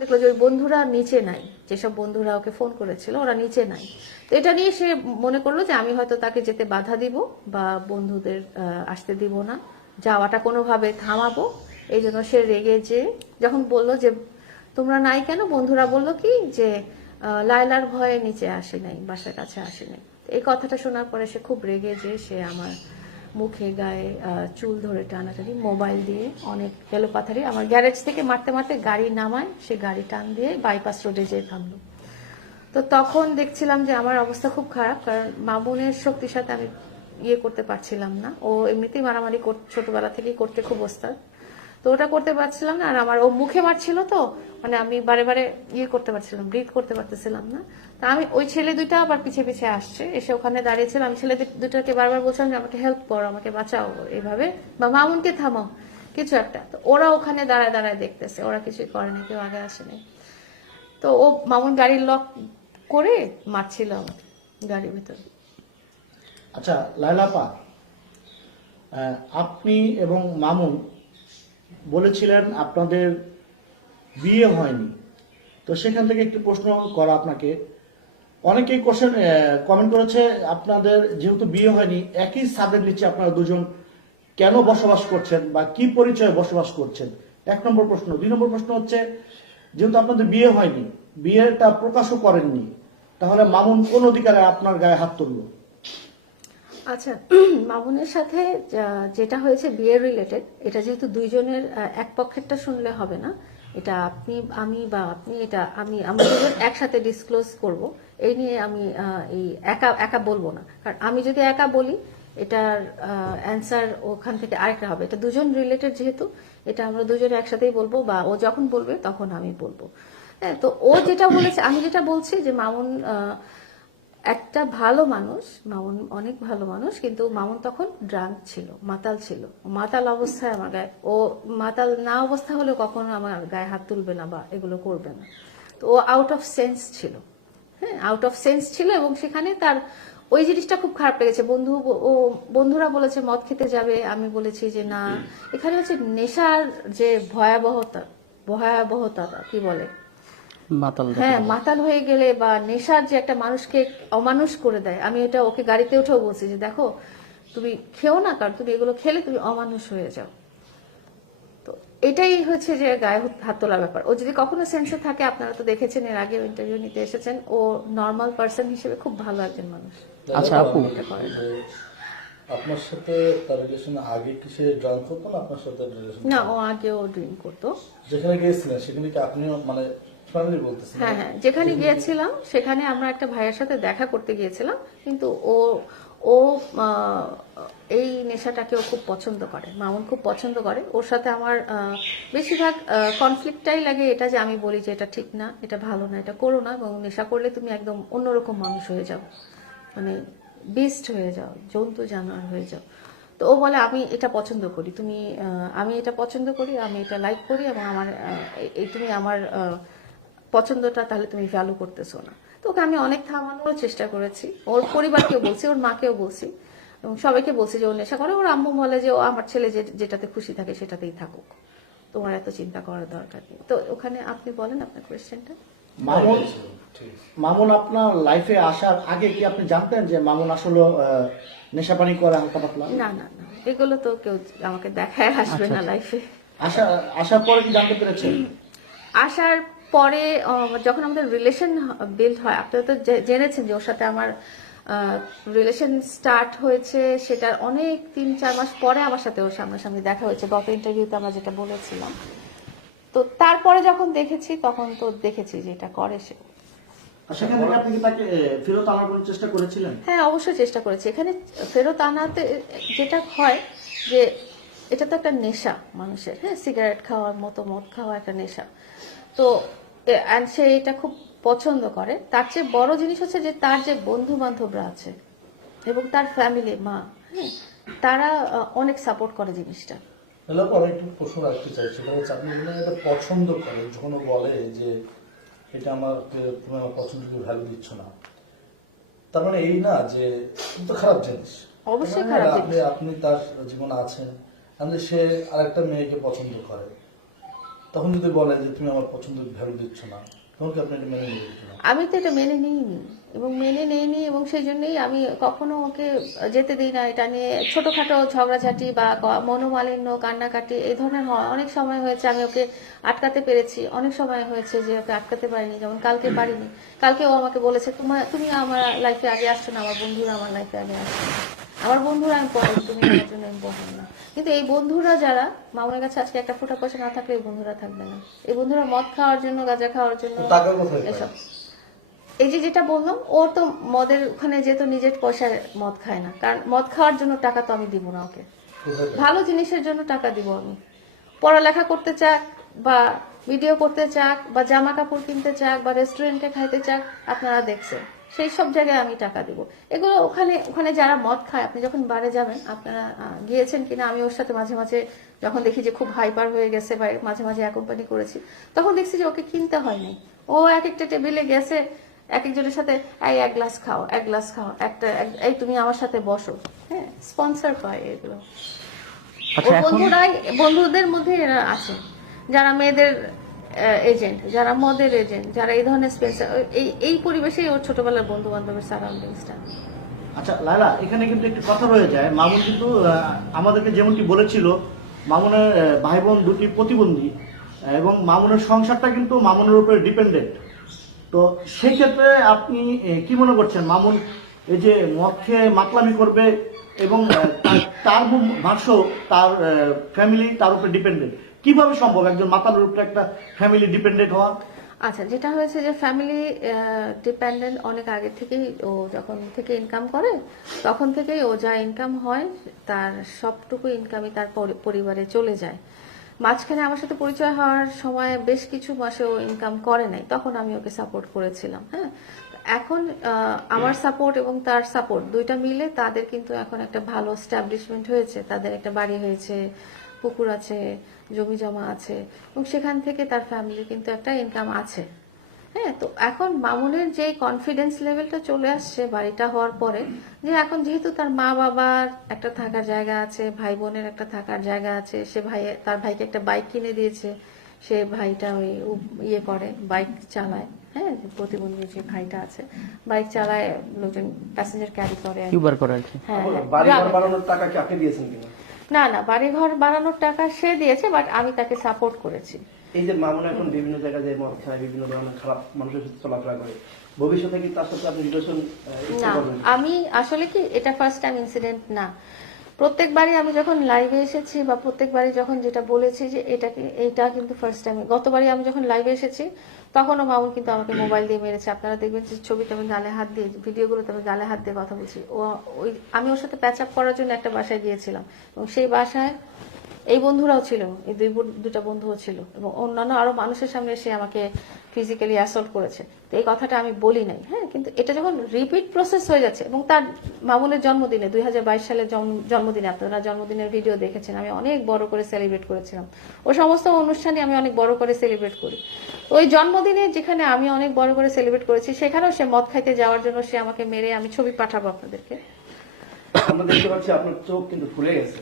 দেখলো যে ওই বন্ধুরা নিচে নাই, যেসব বন্ধুরা ওকে ফোন করেছিল ওরা নিচে নাই। তো এটা নিয়ে সে মনে করলো যে আমি হয়তো তাকে যেতে বাধা দিব বা বন্ধুদের আসতে দিব না, যাওয়াটা কোনোভাবে থামাবো। এই জন্য সে রেগে যে যখন বলল যে তোমরা নাই কেন, বন্ধুরা বলল কি যে লায়লার ভয়ে নিচে আসে নাই, বাসার কাছে আসে নাই। এই কথাটা শোনার পরে সে খুব রেগে যে সে আমার মুখে গায়ে চুল ধরে টানাটানি, মোবাইল দিয়ে অনেক এলোপাথারি, আমার গ্যারেজ থেকে মারতে মারতে গাড়ি নামায়, সে গাড়ি টান দিয়ে বাইপাস রোডে যেয়ে থামলো। তো তখন দেখছিলাম যে আমার অবস্থা খুব খারাপ, কারণ মামুনের শক্তির সাথে আমি করতে পারছিলাম না। ও এমনিতেই মারামারি ছোটবেলা থেকেই করতে খুব ওস্তাদ, তো ওটা করতে পারছিলাম না। আর আমার ও মুখে মারছিল, তো মানে আমি বারে বারে করতে পারছিলাম, ব্রিথ করতে পারতেছিলাম না। তা আমি ওই ছেলে দুইটা আবার পিছিয়ে পিছিয়ে আসছে, এসে ওখানে দাঁড়িয়েছিল। আমি ছেলে দুটাকে বারবার বলছিলাম যে আমাকে হেল্প করো, আমাকে বাঁচাও এইভাবে, বা মামুনকে থামাও কিছু একটা। তো ওরা ওখানে দাঁড়ায় দাঁড়ায় দেখতেছে, ওরা কিছুই করেনি, কেউ আগে আসেনি। তো ও মামুন গাড়ির লক করে মারছিল আমাকে গাড়ির ভিতরে। আচ্ছা লায়লাপা, আপনি এবং মামুন বলেছিলেন আপনাদের বিয়ে হয়নি, তো সেখান থেকে একটি প্রশ্ন করা আপনাকে। অনেকেই কোশ্চেন কমেন্ট করেছে আপনাদের যেহেতু বিয়ে হয়নি, একই ছাদের নিচে আপনারা দুজন কেন বসবাস করছেন বা কি পরিচয়ে বসবাস করছেন, 1 নম্বর প্রশ্ন। 2 নম্বর প্রশ্ন হচ্ছে, যেহেতু আপনাদের বিয়ে হয়নি, বিয়েটা প্রকাশও করেননি, তাহলে মামুন কোন অধিকারে আপনার গায়ে হাত তুললো? আচ্ছা, মামুনের সাথে যেটা হয়েছে বিয়ের রিলেটেড, এটা যেহেতু দুইজনের এক পক্ষেরটা শুনলে হবে না, এটা আপনি আমি বা আপনি, এটা আমরা দুজন একসাথে ডিসক্লোজ করব। এই নিয়ে আমি এই একা একা বলবো না, কারণ আমি যদি একা বলি এটার অ্যান্সার ওখান থেকে আরেকটা হবে। এটা দুজন রিলেটেড যেহেতু, এটা আমরা দুজনে একসাথেই বলবো, বা ও যখন বলবে তখন আমি বলবো। হ্যাঁ, তো ও যেটা বলেছে, আমি যেটা বলছি যে মামুন একটা ভালো মানুষ, মামুন অনেক ভালো মানুষ, কিন্তু মামুন তখন ড্রাঙ্ক ছিল, মাতাল ছিল। মাতাল অবস্থায় আমার গায়ে, ও মাতাল না অবস্থা হলে কখনো আমার গায়ে হাত তুলবে না বা এগুলো করবে না। তো ও আউট অফ সেন্স ছিল, হ্যাঁ আউট অফ সেন্স ছিল। এবং সেখানে তার ওই জিনিসটা খুব খারাপ লেগেছে। বন্ধুরা বলেছে মদ খেতে যাবে, আমি বলেছি যে না। এখানে হচ্ছে নেশার যে ভয়াবহতা কি বলে, হ্যাঁ মাতাল হয়ে গেলে বা নেশার যে একটা মানুষকে অমানুষ করে দেয়। আমি এটা ওকে গাড়িতে উঠেও বলছি যে দেখো তুমি খেও না, কারণ তুমি এগুলো খেলে তুমি অমানুষ হয়ে যাও। তো এটাই হচ্ছে যে গায়ে হাত তোলার ব্যাপার। ও যদি কখনো সেন্সে থাকে, আপনারা তো দেখেছেন এর আগে ইন্টারভিউ নিতে এসেছেন, ও নর্মাল পার্সন হিসেবে খুব ভালো একজন মানুষ। আচ্ছা আপু, আপনার সাথে তার রিলেশন আগে কি সে ড্রাঙ্ক করতো না আপনার সাথে রিলেশন? না, ও আগেও ড্রিঙ্ক করতো। যেখানে গিয়েছিলেন সেখানে কি আপনিও মানে ফ্যামিলি বলতেছেন? হ্যাঁ হ্যাঁ, যেখানে গিয়েছিলাম সেখানে আমরা একটা ভাইয়ের সাথে দেখা করতে গিয়েছিলাম, কিন্তু ও ও এই নেশাটাকে ও খুব পছন্দ করে, মামুন খুব পছন্দ করে। ওর সাথে আমার বেশিরভাগ কনফ্লিক্টটাই লাগে এটা যে আমি বলি যে এটা ঠিক না, এটা ভালো না, এটা করো না, এবং নেশা করলে তুমি একদম অন্যরকম মানুষ হয়ে যাও, মানে বিস্ট হয়ে যাও, জন্তু জানোয়ার হয়ে যাও। তো ও বলে আমি এটা পছন্দ করি, আমি এটা পছন্দ করি, আমি এটা লাইক করি, এবং আমার এই তুমি আমার পছন্দটা তাহলে তুমি ভ্যালু করতেছো না। তো ওকে আমি অনেক থামানোর চেষ্টা করেছি, ওর পরিবারকেও বলছি, ওর মাকেও বলছি, এবং সবাইকে বলছি যে ও নেশা করে। ওর আম্মু বলে যে ও আমার ছেলে যেটাতে খুশি থাকে সেটাতেই থাকুক, তোমার এত চিন্তা করার দরকার নেই। তো ওখানে আপনি বলেন আপনার কোয়েশ্চেনটা। মামুন আপনার লাইফে আসার আগে কি আপনি জানতেন যে মামুন আসলে নেশাপানি করে হালকা পাতলা? না না না, এগুলো তো কেউ আমাকে দেখায় আসবে না লাইফে। আসার পরে কি জানতে পেরেছেন? আসার পরে যখন আমাদের রিলেশন বিল্ড হয়, আপনারা তো জেনেছেন যে ওর সাথে আমার রিলেশন স্টার্ট হয়েছে, সেটার অনেক 3-4 মাস পরে আমার সাথে ওর সামনাসামনি দেখা হয়েছে, গত ইন্টারভিউতে আমরা যেটা বলেছিলাম। তো তারপরে যখন দেখেছি তখন তো দেখেছি যে এটা করে সে। সেখান থেকে আপনি কি তাকে ফেরত আনার চেষ্টা করেছিলেন? হ্যাঁ, অবশ্যই চেষ্টা করেছি। এখানে ফেরত আনাতে যেটা হয় যে এটা তো একটা নেশা মানুষের, হ্যাঁ সিগারেট খাওয়ার মতো মদ খাওয়া একটা নেশা। তো সে এটা খুব পছন্দ করে। তার চেয়ে বড় জিনিস হচ্ছে যে তার যে বন্ধু বান্ধবরা আছে এবং তার ফ্যামিলি, মা, হ্যাঁ তারা অনেক সাপোর্ট করে জিনিসটা। একটু প্রশ্ন রাখতে চাই, সেটা হচ্ছে আপনি এটা পছন্দ করেন যখন বলে যে এটা তুমি আমার পছন্দকে ভ্যালু দিচ্ছ না, তার মানে এই না যে তো খারাপ জিনিস। অবশ্যই খারাপ জিনিস। আপনি তার জীবনে আছেন, সে আরেকটা মেয়েকে পছন্দ করে, তখন যদি বলেন যে তুমি আমার পছন্দের ভ্যালু দিচ্ছ না, তখন কি আপনি এটা মেনে নেবেন কিনা? আমি তো এটা মেনে নিইনি এবং মেনে নেইনি, এবং সেই জন্যই আমি কখনো ওকে যেতে দিই না। এটা নিয়ে ছোটখাটো ঝগড়াঝাটি বা মনোমালিন্য, কান্নাকাটি এই ধরনের অনেক সময় হয়েছে। আমি ওকে আটকাতে পেরেছি, অনেক সময় হয়েছে যে ওকে আটকাতে পারিনি, যেমন কালকে পারিনি। কালকে ও আমাকে বলেছে তুমি আমার লাইফে আগে আসছো না, আমার বন্ধুরা আমার লাইফে আগে আসছে না, আমার বন্ধুরা আমি পরে, তুমি আমার জন্য ইম্পর্টেন্ট না। কিন্তু এই বন্ধুরা যারা, মামুনের কাছে আজকে একটা ফোঁটা পয়সা না থাকলে এই বন্ধুরা থাকবে না। এই বন্ধুরা মদ খাওয়ার জন্য, গাঁজা খাওয়ার জন্য, টাকা কোথায় পায়? এসব। এই যে যেটা বললাম, ও তো মদের ওখানে যেত নিজের পয়সায় মদ খায় না, কারণ মদ খাওয়ার জন্য টাকা তো আমি দিব না ওকে। কোথায় পায়? ভালো জিনিসের জন্য টাকা দিব আমি। পড়ালেখা করতে চাক বা ভিডিও করতে চাক বা জামা কাপড় কিনতে চাক বা রেস্টুরেন্টে খাইতে চাক, আপনারা দেখছেন সেই সব জায়গায় আমি টাকা দিব। এগুলো ওখানে ওখানে যারা মদ খায়, আপনি যখন বারে যাবেন, আপনারা গিয়েছেন কিনা, আমি ওর সাথে মাঝে মাঝে যখন দেখি যে খুব হাইপার হয়ে গেছে বা মাঝে মাঝে অ্যাকম্পানি করেছি, তখন দেখছি যে ওকে কিনতে হয়নি। ও এক একটা টেবিলে গেছে, এক একজনের সাথে এই এক গ্লাস খাও, এক গ্লাস খাও, এই তুমি আমার সাথে বসো, হ্যাঁ, স্পন্সর পায় এগুলো। আচ্ছা, ওর এখন বন্ধুরাই, বন্ধুদের মধ্যে এরা আছে যারা মেয়েদের এজেন্ট, যারা মদের এজেন্ট, যারা এই ধরনের স্পেন্সার। এই পরিবেশেই ওর ছোটবেলার বন্ধু বান্ধবের সারাউন্ডিংসটা। আচ্ছা লায়লা, এখানে কিন্তু একটি কথা রয়ে যায়। মামুন কিন্তু আমাদেরকে যেমনটি বলেছিল, মামুনের ভাই বোন দুটি প্রতিবন্ধী, এবং মামুনের সংসারটা কিন্তু মামুনের উপরে ডিপেন্ডেন্ট। তো সেই ক্ষেত্রে আপনি কি মনে করছেন, মামুন এই যে মদ খেয়ে মাতলামি করবে এবং তার ভাষ্য তার ফ্যামিলি তার উপরে ডিপেন্ডেন্ট, কিভাবে সম্ভব একজন মাতালের উপরে একটা ফ্যামিলি ডিপেন্ডেন্ট হওয়া? আচ্ছা, যেটা হয়েছে যে ফ্যামিলি ডিপেন্ডেন্ট অনেক আগে থেকেই। ও যখন থেকে ইনকাম করে তখন থেকেই ও যা ইনকাম হয় তার সবটুকু ইনকামই তার পরিবারে চলে যায়। মাঝখানে আমার সাথে পরিচয় হওয়ার সময় বেশ কিছু মাসে ও ইনকাম করে নাই, তখন আমি ওকে সাপোর্ট করেছিলাম। হ্যাঁ, এখন আমার সাপোর্ট এবং তার সাপোর্ট দুইটা মিলে তাদের কিন্তু এখন একটা ভালো স্ট্যাবলিশমেন্ট হয়েছে, তাদের একটা বাড়ি হয়েছে, পুকুর আছে, জমি জমা আছে, এবং সেখান থেকে তার ফ্যামিলি কিন্তু একটা ইনকাম আছে। হ্যাঁ, তো এখন মামুনের যে কনফিডেন্স লেভেলটা চলে আসছে বাড়িটা হওয়ার পরে, যে এখন যেহেতু তার মা বাবার একটা থাকার জায়গা আছে, ভাই বোনের একটা থাকার জায়গা আছে, সে তার ভাইকে একটা বাইক কিনে দিয়েছে, সে ভাইটা ওই ইয়ে করে, বাইক চালায়। হ্যাঁ, যে প্রতিবন্ধী যে ভাইটা আছে, বাইক চালায়, লোকজন প্যাসেঞ্জার ক্যারি করে আর কি। ইউবার করা আর কি। হ্যাঁ, বাড়ি ঘর গ্রামে। বানানোর টাকা কি আপনি দিয়েছেন কিনা? না না, বাড়িঘর বানানোর টাকা সে দিয়েছে, বাট আমি তাকে সাপোর্ট করেছি। এই যে মামুন এখন বিভিন্ন জায়গায় যে মদ খায়, বিভিন্ন ধরনের খারাপ মানুষের সাথে চলাফেরা করে, ভবিষ্যতে কি তার সাথে আপনি রিলেশন না, আমি আসলে কি, এটা ফার্স্ট টাইম ইনসিডেন্ট না। প্রত্যেকবারই আমি যখন লাইভে এসেছি বা প্রত্যেকবারই যখন যেটা বলেছি যে এইটা কিন্তু ফার্স্ট টাইম। গতবারই আমি যখন লাইভে এসেছি তখনও মামুন কিন্তু আমাকে মোবাইল দিয়ে মেরেছে। আপনারা দেখবেন যে ছবিতে আমি গালে হাত দিয়ে, ভিডিওগুলোতে আমি গালে হাত দিয়ে কথা বলছি। আমি ওর সাথে প্যাচ আপ করার জন্য একটা বাসায় গিয়েছিলাম, এবং সেই বাসায় এই বন্ধুরাও ছিল, এই দুটা বন্ধুও ছিল, এবং অন্যান্য আরো মানুষের সামনে এসে আমাকে ফিজিক্যালি অ্যাসল্ট করেছে। তো এই কথাটা আমি বলি নাই। হ্যাঁ, কিন্তু এটা যখন রিপিট প্রসেস হয়ে যাচ্ছে, এবং তার মামুনের জন্মদিনে 2022 সালের জন্মদিনে, আপনারা জন্মদিনের ভিডিও দেখেছেন, আমি অনেক বড় করে সেলিব্রেট করেছিলাম। ও সমস্ত অনুষ্ঠানে আমি অনেক বড় করে সেলিব্রেট করি। ওই জন্মদিনে যেখানে আমি অনেক বড় করে সেলিব্রেট করেছি, সেখানেও সে মদ খাইতে যাওয়ার জন্য সে আমাকে মেরে, আমি ছবি পাঠাবো আপনাদেরকে। আমরা দেখতে পাচ্ছি আপনার চোখ কিন্তু ফুলে গেছে।